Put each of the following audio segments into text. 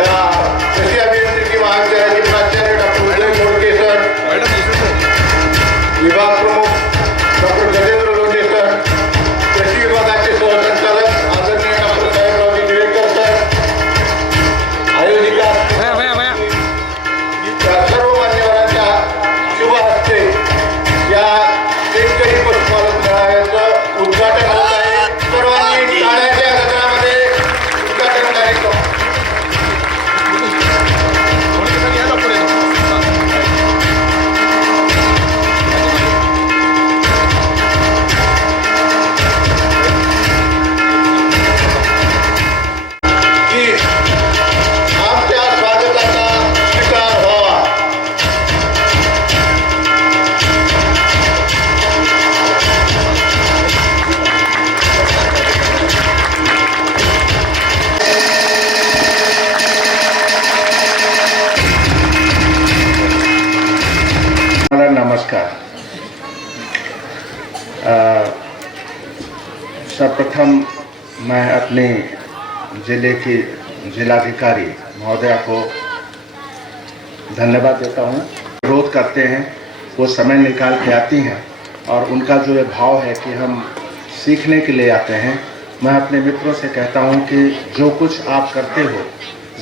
कृषि अभियांत्रिकी महाविद्यालयाचे प्राचार्य डॉक्टर उदय मोडके सर, विभाग प्रमुख डॉक्टर गजेंद्र लोंढे सर, कृषी विभागाचे सहसंचालक आदरणीय डॉक्टर साहेबरावजी निवेकर सर, आयोजिका सर्व मान्यवरांच्या शुभ हस्ते या शेतकरी पशुपालन मेळाव्याचं उद्घाटन होत आहे. सर्वांनी टाळ्याच्या गजरामध्ये उद्घाटन कार्यक्रम. की आमच्या स्वागताचा स्वीकार व्हावा. नमस्कार. सर्वप्रथम मैं अपने जिले की जिलाधिकारी महोदया को धन्यवाद देता हूँ. विरोध करते हैं, वो समय निकाल के आती हैं और उनका जो ये भाव है कि हम सीखने के लिए आते हैं. मैं अपने मित्रों से कहता हूँ कि जो कुछ आप करते हो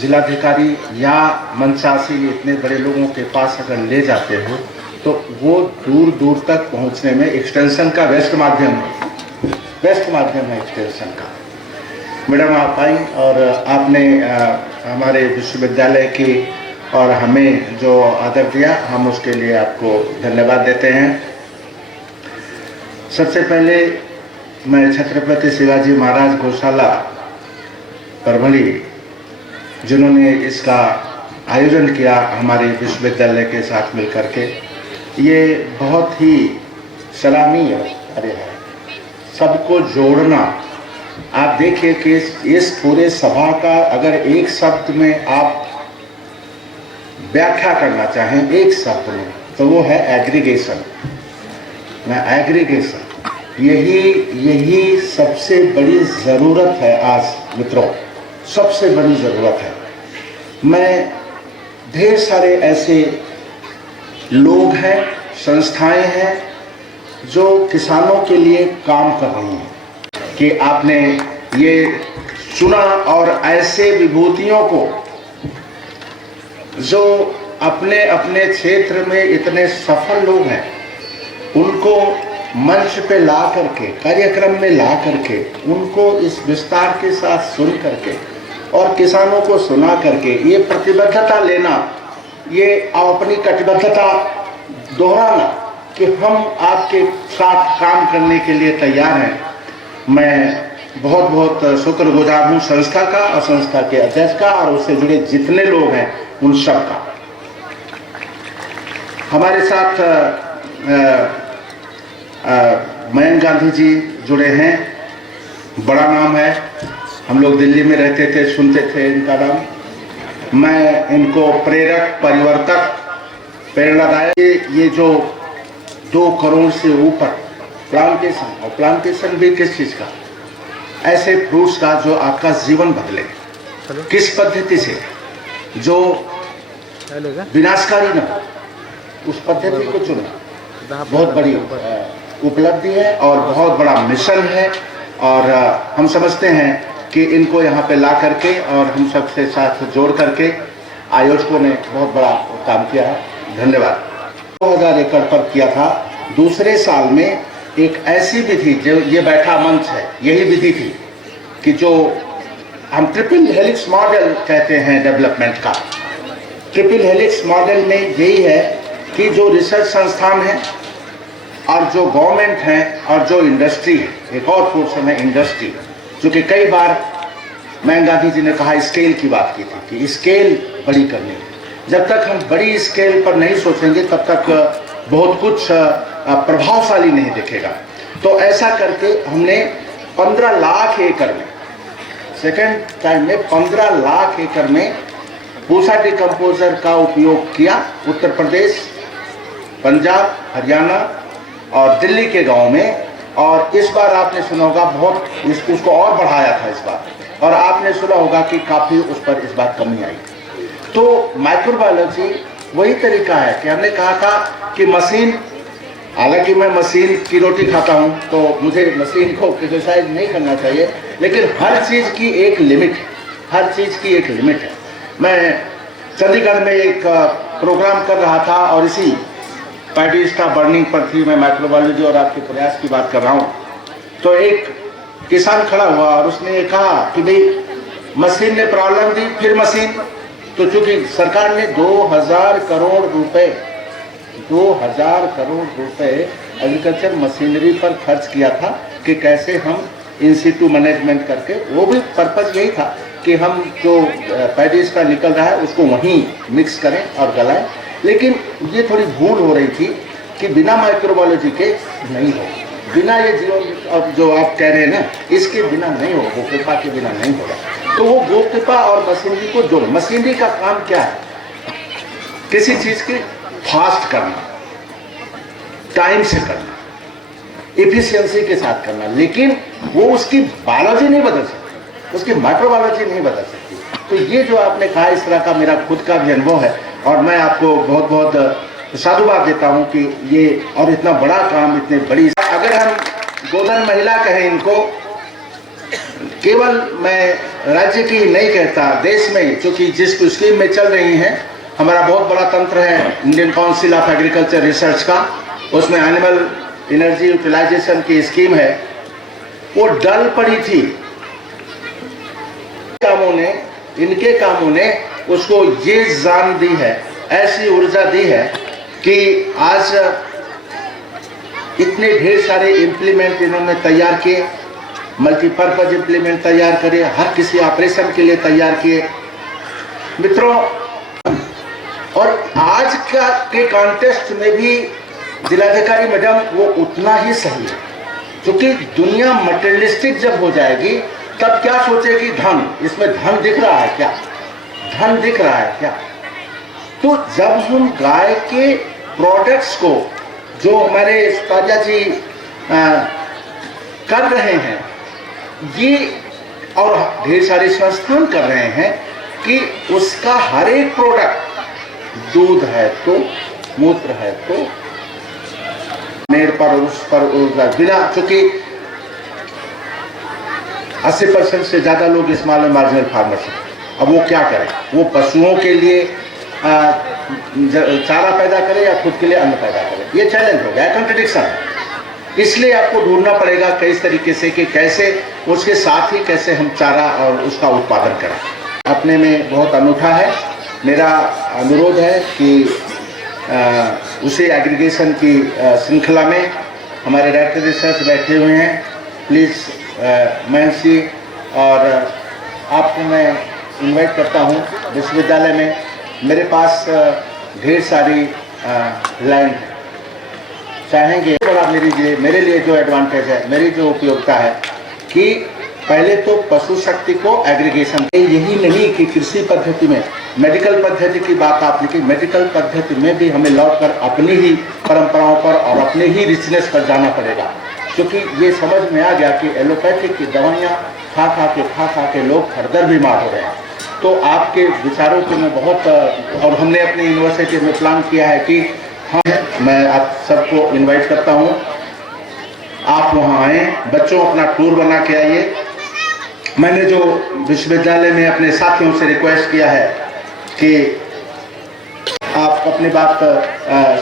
जिलाधिकारी या मंचासी इतने बड़े लोगों के पास अगर ले जाते हो तो वो दूर दूर तक पहुंचने में एक्सटेंशन का बेस्ट माध्यम है एक्सटेंशन का. मैडम आप आई और आपने हमारे विश्वविद्यालय की और हमें जो आदर दिया, हम उसके लिए आपको धन्यवाद देते हैं. सबसे पहले मैं छत्रपति शिवाजी महाराज गौशाला परभणी जिन्होंने इसका आयोजन किया हमारे विश्वविद्यालय के साथ मिलकर के, ये बहुत ही सराहनीय कार्य है. सबको जोड़ना. आप देखिए कि इस पूरे सभा का अगर एक शब्द में आप व्याख्या करना चाहें एक शब्द में तो वो है एग्रीगेशन. एग्रीगेशन यही सबसे बड़ी ज़रूरत है आज मित्रों, सबसे बड़ी ज़रूरत है. मैं ढेर सारे ऐसे लोग हैं, संस्थाएं हैं जो किसानों के लिए काम कर रही हैं कि आपने ये चुना और ऐसे विभूतियों को जो अपने अपने क्षेत्र में इतने सफल लोग हैं उनको मंच पे ला करके, कार्यक्रम में ला करके उनको इस विस्तार के साथ सुन करके और किसानों को सुना करके ये प्रतिबद्धता लेना, ये अपनी कटिबद्धता दोहराना कि हम आपके साथ काम करने के लिए तैयार हैं. मैं बहुत बहुत शुक्रगुजार हूँ संस्था का और संस्था के अध्यक्ष का और उससे जुड़े जितने लोग हैं उन सब का. हमारे साथ मयंक गांधी जी जुड़े हैं, बड़ा नाम है. हम लोग दिल्ली में रहते थे, सुनते थे इनका नाम. मैं इनको प्रेरक, परिवर्तक, प्रेरणादायक, ये जो 2 करोड़ से ऊपर प्लांटेशन, और प्लांटेशन भी किस चीज़ का, ऐसे फ्रूट्स का जो आपका जीवन बदले, किस पद्धति से जो विनाशकारी न हो, उस पद्धति को चुनना बहुत बड़ी उपलब्धि है और बहुत बड़ा मिशन है. और हम समझते हैं कि इनको यहाँ पे ला करके और हम सबसे साथ जोड़ करके आयोजकों ने बहुत बड़ा काम किया है. धन्यवाद. 2000 एकड़ पर किया था. दूसरे साल में एक ऐसी विधि, जो ये बैठा मंच है, यही विधि थी कि जो हम ट्रिपल हेलिक्स मॉडल कहते हैं डेवलपमेंट का. ट्रिपल हेलिक्स मॉडल में यही है कि जो रिसर्च संस्थान है और जो गवर्नमेंट है और जो इंडस्ट्री है, एक और पोर्शन है इंडस्ट्री, जो कि कई बार मयंक गांधी जी ने कहा स्केल की बात की थी कि स्केल बड़ी करनी है. जब तक हम बड़ी स्केल पर नहीं सोचेंगे तब तक बहुत कुछ प्रभावशाली नहीं दिखेगा. तो ऐसा करके हमने 15 लाख एकड़ में, सेकेंड टाइम में 15 लाख एकड़ में पूसा डिकम्पोजर का उपयोग किया. उत्तर प्रदेश, पंजाब, हरियाणा और दिल्ली के गांव में. और इस बार आपने सुना होगा बहुत उसको और बढ़ाया था इस बार और आपने सुना होगा कि काफ़ी उस पर इस बार कमी आई। तो माइक्रोबायोलॉजी वही तरीका है कि हमने कहा था कि मशीन, हालांकि मैं मशीन की रोटी खाता हूँ तो मुझे मशीन को क्रिटिसाइज नहीं करना चाहिए, लेकिन हर चीज़ की एक लिमिट है, हर चीज़ की एक लिमिट है। मैं चंडीगढ़ में एक प्रोग्राम कर रहा था और इसी पैडिस्टा बर्निंग पर थी, मैं माइक्रोबायोलॉजी और आपके प्रयास की बात कर रहा हूँ। तो एक किसान खड़ा हुआ और उसने ये कहा कि भाई मशीन ने प्रॉब्लम दी, फिर मशीन। तो चूंकि सरकार ने 2000 करोड़ रुपए एग्रीकल्चर मशीनरी पर खर्च किया था कि कैसे हम इन सिटू मैनेजमेंट करके, वो भी पर्पज यही था कि हम जो पैडिस्टा निकल रहा है उसको वहीं मिक्स करें और गलाएं। लेकिन ये थोड़ी भूल हो रही थी कि बिना माइक्रोबायोलॉजी के नहीं हो, बिना ये जीवन जो आप कह रहे हैं ना, इसके बिना नहीं हो, गोकृपा के बिना नहीं होगा। तो वो गोकृपा और मशीनरी को जोड़, मशीनरी का काम क्या है? किसी चीज की फास्ट करना, टाइम से करना, एफिशिएंसी के साथ करना, लेकिन वो उसकी बायोलॉजी नहीं बदल सकती, उसकी माइक्रोबायोलॉजी नहीं बदल सकती। तो ये जो आपने कहा, इस तरह का मेरा खुद का भी अनुभव है और मैं आपको बहुत बहुत साधुवाद देता हूँ कि ये और इतना बड़ा काम, इतने बड़ी, अगर हम गोधन महिला कहें इनको, केवल मैं राज्य की ही नहीं कहता, देश में चूंकि जिस स्कीम में चल रही हैं, हमारा बहुत बड़ा तंत्र है Indian council of agriculture research का, उसमें एनिमल एनर्जी यूटिलाइजेशन की स्कीम है, वो डल पड़ी थी। इनके कामों ने उसको ये जान दी है, ऐसी ऊर्जा दी है कि आज इतने ढेर सारे इम्प्लीमेंट इन्होंने तैयार किए, मल्टीपर्पज इम्प्लीमेंट तैयार करे, हर किसी ऑपरेशन के लिए तैयार किए मित्रों। और आज के कॉन्टेक्स्ट में भी जिलाधिकारी मैडम वो उतना ही सही है, क्योंकि दुनिया मटेरियलिस्टिक जब हो जाएगी तब क्या सोचेगी? धन, इसमें धन दिख रहा है क्या? धन दिख रहा है क्या? तो जब हम गाय के प्रोडक्ट्स को, जो हमारे सुतारिया जी कर रहे हैं, ये और ढेर सारे संस्थान कर रहे हैं कि उसका हर एक प्रोडक्ट, दूध है तो, मूत्र है तो, मेड़ पर उस पर बिना, चूंकि 80% से ज़्यादा लोग इस माल में मार्जिनल फार्मर्स हैं। अब वो क्या करें? वो पशुओं के लिए चारा पैदा करें या खुद के लिए अन्न पैदा करें? ये चैलेंज हो गया, कॉन्ट्रडिक्शन है। इसलिए आपको ढूंढना पड़ेगा कई तरीके से कि कैसे उसके साथ ही कैसे हम चारा और उसका उत्पादन करें। अपने में बहुत अनूठा है। मेरा अनुरोध है कि उसी एग्रीगेशन की श्रृंखला में हमारे डायरेक्टर रिसर्च बैठे हुए हैं, प्लीज़ महसी और आपको मैं इनवाइट करता हूँ विश्वविद्यालय में। मेरे पास ढेर सारी लैंड चाहेंगे, बड़ा मेरे लिए जो एडवांटेज है, मेरी जो उपयोगिता है कि पहले तो पशु शक्ति को एग्रीगेशन, यही नहीं कि कृषि पद्धति में मेडिकल पद्धति की बात आप लिखी, मेडिकल पद्धति में भी हमें लौटकर अपनी ही परंपराओं पर और अपने ही रिचनेस पर जाना पड़ेगा, क्योंकि ये समझ में आ गया कि एलोपैथिक की दवाइयाँ खा खा के लोग फर्दर बीमार हो रहे हैं। तो आपके विचारों को मैं बहुत, और हमने अपनी यूनिवर्सिटी में प्लान किया है कि मैं आप सबको इनवाइट करता हूँ, आप वहाँ आएँ, बच्चों अपना टूर बना के आइए। मैंने जो विश्वविद्यालय में अपने साथियों से रिक्वेस्ट किया है कि आप अपनी बात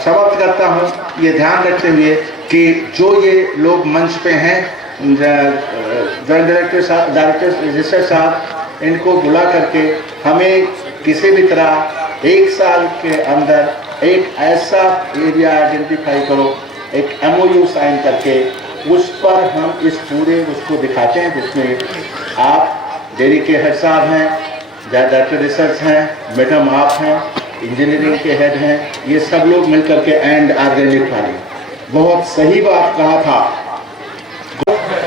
समाप्त करता हूँ, ये ध्यान रखते हुए कि जो ये लोग मंच पे हैं, जॉइंट डायरेक्टर रिसर्च साहब, इनको बुला करके हमें किसी भी तरह 1 साल के अंदर एक ऐसा एरिया आइडेंटिफाई करो, एक MOU साइन करके उस पर हम इस पूरे उसको दिखाते हैं, जिसमें आप डेयरी के हेड साहब हैं, डायरेक्टर रिसर्च हैं, मैडम आप हैं, इंजीनियरिंग के हेड हैं, ये सब लोग मिलकर के एंड ऑर्गेनिक फार्मिंग, बहुत सही बात कहा था।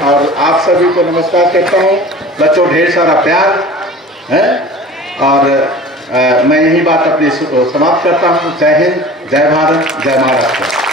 और आप सभी को नमस्कार करता हूँ। बच्चों ढेर सारा प्यार है और मैं यही बात अपनी समाप्त करता हूँ। जय हिंद, जय भारत, जय महाराष्ट्र।